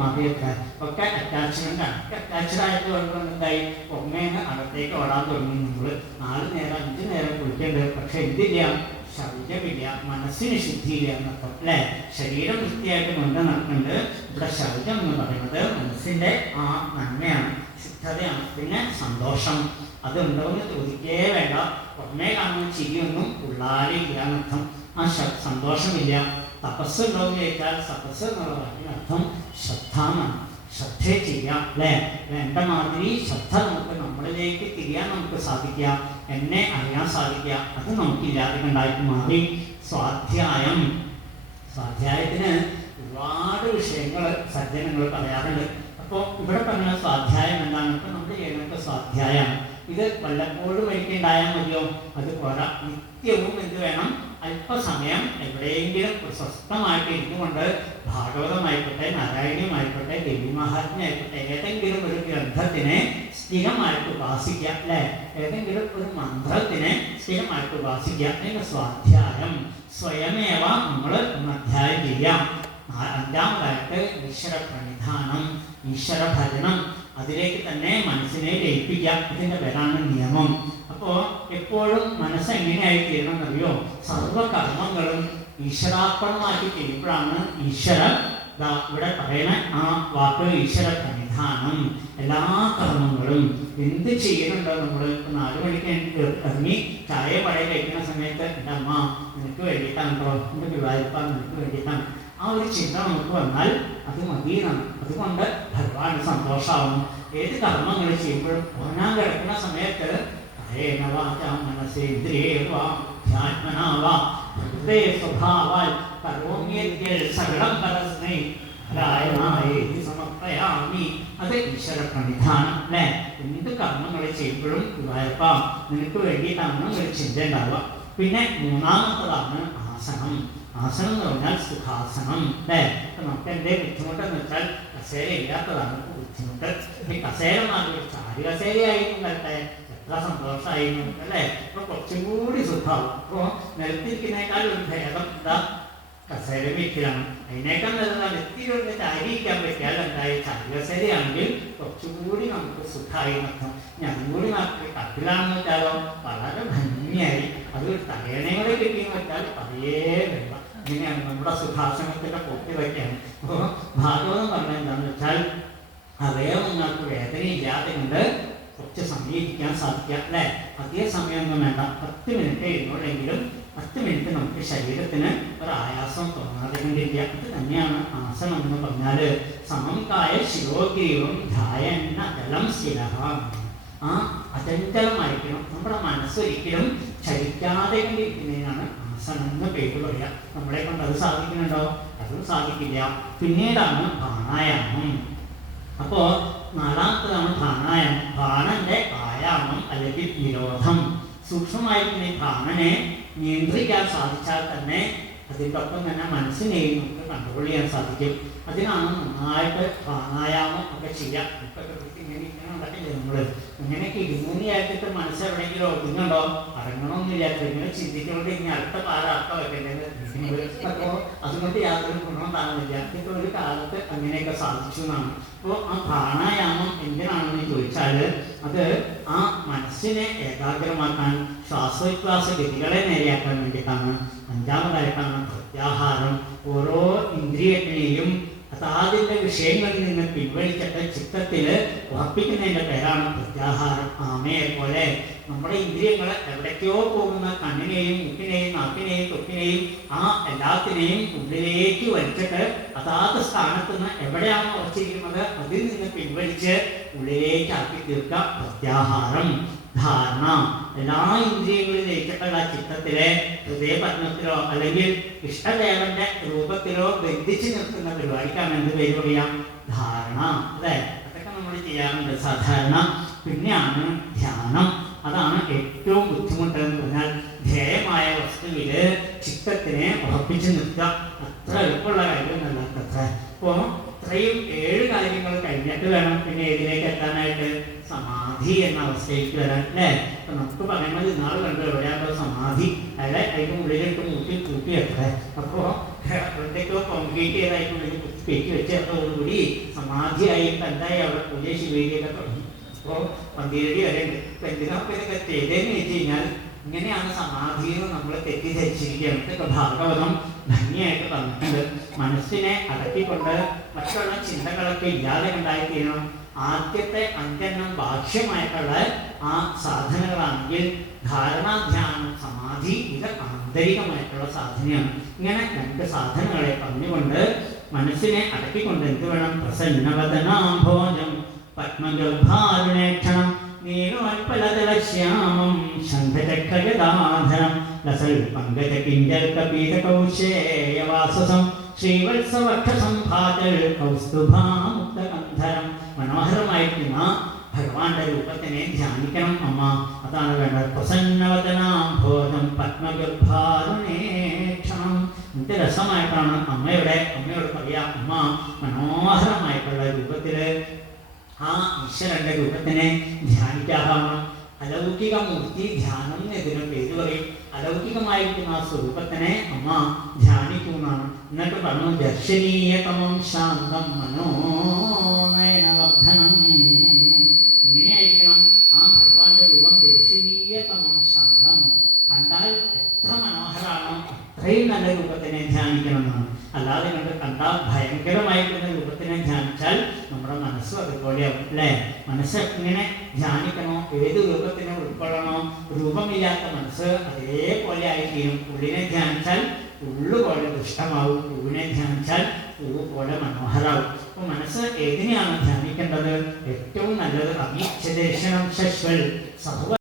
മാറിയൊക്കെ ഒക്കെ അറ്റാച്ച്മെൻ്റാണ്. അറ്റാച്ച്ഡ് ആയതുകൊണ്ട് എന്തായി ഒന്നേന്ന് അകത്തേക്ക് ഓടാൻ തുടങ്ങി. നമ്മൾ 4 നേരം 5 നേരം കുളിക്കേണ്ടത്, പക്ഷെ എന്തില്ല, ശൗചമില്ല, മനസ്സിന് ശുദ്ധിയില്ല എന്നർത്ഥം അല്ലേ. ശരീരം വൃത്തിയായിട്ട് കൊണ്ട് നടക്കുന്നുണ്ട്. ഇവിടെ ശൗചം എന്ന് പറയുന്നത് മനസ്സിൻ്റെ ആ നന്മയാണ്, ശുദ്ധതയാണ്. പിന്നെ സന്തോഷം അതുണ്ടോയെന്ന് ചോദിക്കേ വേണ്ട. പുറമേ കാണുന്ന ചിരിയൊന്നും ഉള്ളാലില്ല എന്നർത്ഥം. ആ സന്തോഷമില്ല. തപസ് ഉണ്ടോയെന്ന് ചോദിച്ചാൽ തപസ് എന്നുള്ള വാക്കിനർത്ഥം ശ്രദ്ധ എന്നാണ്. ശ്രദ്ധയെ ചെയ്യാം അല്ലേ. എൻ്റെ മാതിരി ശ്രദ്ധ നമുക്ക് നമ്മളിലേക്ക് തിരിയാൻ നമുക്ക് സാധിക്കുക, എന്നെ അറിയാൻ സാധിക്കുക, അത് നമുക്കില്ലാതെ ഉണ്ടായിട്ട് മാറി. സ്വാധ്യായം, സ്വാധ്യായത്തിന് ഒരുപാട് വിഷയങ്ങൾ സജ്ജനങ്ങൾ പറയാറുണ്ട്. അപ്പോൾ ഇവിടെ പറഞ്ഞ സ്വാധ്യായം എന്താണ്? ഇപ്പം നമ്മൾ ചെയ്യുന്നത് സ്വാധ്യായമാണ്. ഇത് വല്ലപ്പോഴും ഒരിക്കലുണ്ടായാൽ മതിയോ? അത് പോരാ. നിത്യവും എന്ത് വേണം? അല്പസമയം എവിടെയെങ്കിലും സ്വസ്ഥമായിട്ട് ഇരുന്നുകൊണ്ട് ഭാഗവതമായിക്കോട്ടെ, നാരായണീയമായിക്കോട്ടെ, ദേവീമഹാത്മ്യമായിക്കോട്ടെ, ഏതെങ്കിലും ഒരു ഗ്രന്ഥത്തിനെ സ്ഥിരമായിട്ട് ഉപാസിക്കുക അല്ലേ. ഏതെങ്കിലും ഒരു മന്ത്രത്തിനെ സ്ഥിരമായിട്ട് ഉപാസിക്കുക. അതിൻ്റെ സ്വാധ്യായം സ്വയമേവ നമ്മൾ അധ്യായം ചെയ്യാം. 5-ാമതായിട്ട് ഈശ്വര പ്രണിധാനം, ഈശ്വര ഭരണം, അതിലേക്ക് തന്നെ മനസ്സിനെ ലയിപ്പിക്കാം. ഇതിൻ്റെ പേരാണ് നിയമം. അപ്പോൾ എപ്പോഴും മനസ്സ് എങ്ങനെയായി തീരണമെന്നറിയോ? സർവകർമ്മങ്ങളും ഈശ്വരാർപ്പണമാക്കി ചെയ്യുമ്പോഴാണ് ഈശ്വര ഇവിടെ പറയണ ആ വാക്ക് ഈശ്വര പ്രണിധാനം. എല്ലാ കർമ്മങ്ങളും എന്ത് ചെയ്യുന്നുണ്ടോ നമ്മൾ. ഇപ്പോൾ 4 മണിക്ക് ഇറങ്ങി ചായ പഴയ കഴിക്കുന്ന സമയത്ത് എൻ്റെ അമ്മ നിനക്ക് വേണ്ടിയിട്ടാണോ, എൻ്റെ വിവാഹിപ്പാൻ നിനക്ക് വേണ്ടിയിട്ടാണ്, ആ ഒരു ചിന്ത നമുക്ക് വന്നാൽ അത് മതിയാണ്. അതുകൊണ്ട് ഭഗവാൻ സന്തോഷമാവുന്നു. ഏത് കർമ്മങ്ങൾ ചെയ്യുമ്പോഴും ഉറങ്ങാൻ കിടക്കുന്ന സമയത്ത് സ്വഭാവാൽ സകലം പരസ്മൈ സമർപ്പയാമി. അത് ഈശ്വര പ്രണിധാനം അല്ലേ. എന്ത് കർമ്മങ്ങൾ ചെയ്യുമ്പോഴും വായ്പാം നിനക്ക് വേണ്ടിയിട്ടാണ് ഒരു ചിന്ത ഉണ്ടാവുക. പിന്നെ 3-ാമത്തതാണ് ആസനം. ആസനം എന്ന് പറഞ്ഞാൽ സുഖാസനം അല്ലേ. ഇപ്പം നമുക്ക് എൻ്റെ ബുദ്ധിമുട്ടെന്ന് വെച്ചാൽ കസേര ഇല്ലാത്തതാണ് ബുദ്ധിമുട്ട്. ഈ കസേര മാറി ചാരി കസേരയായിരുന്നു വരട്ടെ, എത്ര സന്തോഷമായിരുന്നു അല്ലേ. അപ്പോൾ കുറച്ചും കൂടി സുഖമാവും. അപ്പോൾ നിലത്തിരിക്കുന്നേക്കാൾ ഒരു ഭേദം എന്താ, കസേര വീട്ടിലാണ്. അതിനേക്കാൾ നല്ലതാണ് എത്തിയിട്ട് ചാരിയിരിക്കാൻ പറ്റിയാൽ എന്തായി ചാരി കസേരയാണെങ്കിൽ കുറച്ചുകൂടി നമുക്ക് സുഖമായി നടക്കും. ഞാനും കൂടി നാട്ടിൽ കട്ടിലാണെന്ന് വെച്ചാലോ വളരെ ഭംഗിയായി. അത് തലേണയോടെ കിട്ടിയെന്ന് വെച്ചാൽ പതേ വേണ്ട. ഇങ്ങനെയാണ് നമ്മുടെ സുഖാസനത്തിൻ്റെ പൊട്ടി വയ്ക്കാണ്. അപ്പോൾ ഭാഗവതം പറഞ്ഞാൽ എന്താണെന്ന് വെച്ചാൽ അവയവങ്ങൾക്ക് വേദനയില്ലാതെ കൊണ്ട് കുറച്ച് സമയം സാധിക്കുക അല്ലേ. അതേ സമയമൊന്നും വേണ്ട, 10 മിനിറ്റ് ഇരുന്നോടെങ്കിലും 10 മിനിറ്റ് നമുക്ക് ശരീരത്തിന് ഒരു ആയാസം തോന്നാതെ കൊണ്ടിരിക്കുക. ഇത് തന്നെയാണ് ആസനം എന്ന് പറഞ്ഞാൽ. സമം കായ ശിരോഗ്രീവം ധ്യായന്ന ജലം സ്ഥിരഹ. ആ അചഞ്ചലമായിരിക്കണം. നമ്മുടെ മനസ്സൊരിക്കലും ചലിക്കാതെ കൊണ്ടിരിക്കുന്നതിനാണ് ആസനം എന്ന് പേര് പറയുക. നമ്മളെ കൊണ്ട് അത് സാധിക്കുന്നുണ്ടോ? അതും സാധിക്കില്ല. പിന്നീടാണ് പ്രാണായാമം. അപ്പോൾ 4-ാമത്തതാണ് പ്രാണായാമം. പ്രാണന്റെ ആയാമം അല്ലെങ്കിൽ നിരോധം. സൂക്ഷ്മമായിരിക്കുന്ന ഈ പ്രാണനെ നിയന്ത്രിക്കാൻ സാധിച്ചാൽ തന്നെ അതിൻ്റെ ഒപ്പം തന്നെ മനസ്സിനെയും നമുക്ക് കൺട്രോൾ ചെയ്യാൻ സാധിക്കും. അതിനാണ് നന്നായിട്ട് പ്രാണായാമം ഒക്കെ ചെയ്യാം. ഇപ്പം ഇങ്ങനെ ഇങ്ങനെ ഉണ്ടാക്കില്ലേ നമ്മൾ. ഇങ്ങനെയൊക്കെ ഇരുന്നൂനിയാക്കിയിട്ട് മനസ്സെവിടെയെങ്കിലും ഒതുങ്ങുണ്ടോ? അടങ്ങണമെന്നില്ല. ഇങ്ങനെ ചിന്തിച്ചുകൊണ്ട് ഇനി അടുത്ത കാലം വെക്കേണ്ടത്. അപ്പോൾ അതുകൊണ്ട് യാതൊരു ഗുണം കാണുന്നില്ല. ഇപ്പോൾ ഒരു കാലത്ത് അങ്ങനെയൊക്കെ സാധിച്ചു എന്നാണ്. അപ്പോൾ ആ പ്രാണായാമം എന്തിനാണെന്ന് ചോദിച്ചാൽ അത് ആ മനസ്സിനെ ഏകാഗ്രമാക്കാൻ, ശ്വാസോച്ഛ്വാസ ഗതികളെ നേരെയാക്കാൻ വേണ്ടിയിട്ടാണ്. 5-ാമതായിട്ടാണ് പ്രത്യാഹാരം. ഓരോ ഇന്ദ്രിയത്തിനെയും അതാതിൻ്റെ വിഷയങ്ങളിൽ നിന്ന് പിൻവലിച്ചിട്ട് ചിത്തത്തിൽ ഉറപ്പിക്കുന്നതിൻ്റെ പേരാണ് പ്രത്യാഹാരം. ആമയെ പോലെ നമ്മുടെ ഇന്ദ്രിയങ്ങൾ എവിടേക്കോ പോകുന്ന കണ്ണിനെയും മുക്കിനെയും നാക്കിനെയും തൊക്കിനെയും ആ എല്ലാത്തിനെയും ഉള്ളിലേക്ക് വലിച്ചിട്ട് അതാത് സ്ഥാനത്ത് നിന്ന് എവിടെയാണ് ഉറച്ചിരിക്കുന്നത് അതിൽ നിന്ന് പിൻവലിച്ച് ഉള്ളിലേക്ക് ആക്കി തീർക്കുക പ്രത്യാഹാരം. ധാരണ, എല്ലാ ഇന്ദ്രിയങ്ങളിലേക്കുള്ള ചിത്തത്തിലെ ഹൃദയപത്മത്തിലോ അല്ലെങ്കിൽ ഇഷ്ടദേവന്റെ രൂപത്തിലോ ബന്ധിച്ച് നിർത്തുന്ന പരിപാടിക്കാണ് എന്ത് പേര് പറയാം? ധാരണ. അതെ, അതൊക്കെ നമ്മൾ ചെയ്യാറുണ്ട് സാധാരണ. പിന്നെയാണ് ധ്യാനം. അതാണ് ഏറ്റവും ബുദ്ധിമുട്ടെന്ന് പറഞ്ഞാൽ ധ്യേയമായ വസ്തുവിൽ ചിത്തത്തിനെ ഉറപ്പിച്ച് നിർത്തുക. അത്ര എളുപ്പമുള്ള കാര്യമൊന്നുമല്ല അത്ര. അപ്പോൾ ഇത്രയും 7 കാര്യങ്ങൾ കഴിഞ്ഞിട്ട് വേണം പിന്നെ ഏതിലേക്ക് എത്താനായിട്ട്? സമാധി എന്ന അവസ്ഥയിലേക്ക് വരാൻ അല്ലേ. അപ്പം നമുക്ക് പറയുന്നത് ഇന്നാൾ കണ്ടു എവിടെയാണോ സമാധി, അയാളെ അതിൻ്റെ ഉള്ളിലിട്ട് കൂട്ടി എത്ര. അപ്പോൾ എന്തൊക്കെയോ കോൺക്രീറ്റ് ചെയ്തായിട്ട് ഉള്ളിൽ കയറ്റി വെച്ചതോടുകൂടി സമാധിയായിട്ട് എന്തായി അവിടെ പൂജ ശിവേരിയൊക്കെ തുടങ്ങി. അപ്പോൾ 12 വരെ ഉണ്ട്. ഇപ്പം എന്തിനാ ഇതൊക്കെ ചെയ്തതെന്ന് വെച്ച് കഴിഞ്ഞാൽ ഇങ്ങനെയാണ് സമാധിയിൽ നമ്മൾ തെറ്റിദ്ധരിച്ചിരിക്കുന്നത്. ഇതൊക്കെ ഭാഗവതം ഭംഗിയായിട്ട് പറഞ്ഞിട്ടുണ്ട്. മനസ്സിനെ അടക്കിക്കൊണ്ട് മറ്റുള്ള ചിന്തകളൊക്കെ ഇല്ലാതെ ഉണ്ടായിത്തീരണം. ആദ്യത്തെ 5 ബാഹ്യമായിട്ടുള്ള ആ സാധനങ്ങളാണെങ്കിൽ ധാരണാധ്യാനം, സമാധി, ഇത് ആന്തരികമായിട്ടുള്ള സാധനയാണ്. ഇങ്ങനെ 2 സാധനങ്ങളെ പറഞ്ഞുകൊണ്ട് മനസ്സിനെ അടക്കിക്കൊണ്ട് എന്ത് വേണം? പ്രസന്നവദനാംഭോജം പത്മഗർഭാരുണേക്ഷണം നീലോൽപലതലശ്യാമം ശംഖചക്രഗദാധരം ലസൽ പങ്കജകിഞ്ചൽകപീതകൗശേയവാസസം ശ്രീവത്സവക്ഷസംഭാജൽ കൗസ്തുഭാമുക്തകന്ധരം. മനോഹരമായിട്ടുള്ള ഭഗവാന്റെ രൂപത്തിനെ ധ്യാനിക്കണം അമ്മ. അതാണ് വേണ്ടത്. പ്രസന്നവദനാംഭോജം പത്മഗർഭാരുണേക്ഷണം. എന്ത് രസമായിട്ടാണ് അമ്മയോട് പറയാം, അമ്മ മനോഹരമായിട്ടുള്ള രൂപത്തില് ആ ഈശ്വരന്റെ രൂപത്തിനെ ധ്യാനിക്കാവുന്ന അലൗകിക മൂർത്തി ധ്യാനം എന്നതിന് പേര് പറയും. അലൗകികമായിരിക്കുന്ന ആ സ്വരൂപത്തിനെ അമ്മ ധ്യാനിക്കുന്നതാണ്. എന്നിട്ട് പറഞ്ഞു ദർശനീയതമം ശാന്തം മനോനയനവർദ്ധനം. എങ്ങനെയായിരിക്കണം ആ ഭഗവാന്റെ രൂപം? ദർശനീയതമം ശാന്തം, കണ്ടാൽ എത്ര മനോഹരാണോ അത്രയും നല്ല രൂപത്തിനെ ധ്യാനിക്കണം എന്നാണ്. അല്ലാതെ കണ്ടാൽ ഭയങ്കരമായിട്ടുള്ള രൂപത്തിനെ ധ്യാനിച്ചാൽ നമ്മുടെ മനസ്സ് അതുപോലെയാവും അല്ലേ? മനസ്സ് ഇങ്ങനെ ധ്യാനിക്കണോ? ഏത് രൂപത്തിനെ ഉൾക്കൊള്ളണോ? രൂപമില്ലാത്ത മനസ്സ് അതേപോലെ ആയിത്തീരും. ഉള്ളിനെ ധ്യാനിച്ചാൽ ഉള്ളുപോലെ ദുഷ്ടമാവും, പൂവിനെ ധ്യാനിച്ചാൽ പൂവ് പോലെ മനോഹരാവും. അപ്പൊ മനസ്സ് ഏതിനെയാണ് ധ്യാനിക്കേണ്ടത്? ഏറ്റവും നല്ലത് അഭീക്ഷദേശനം ശശ്വൽ സർവ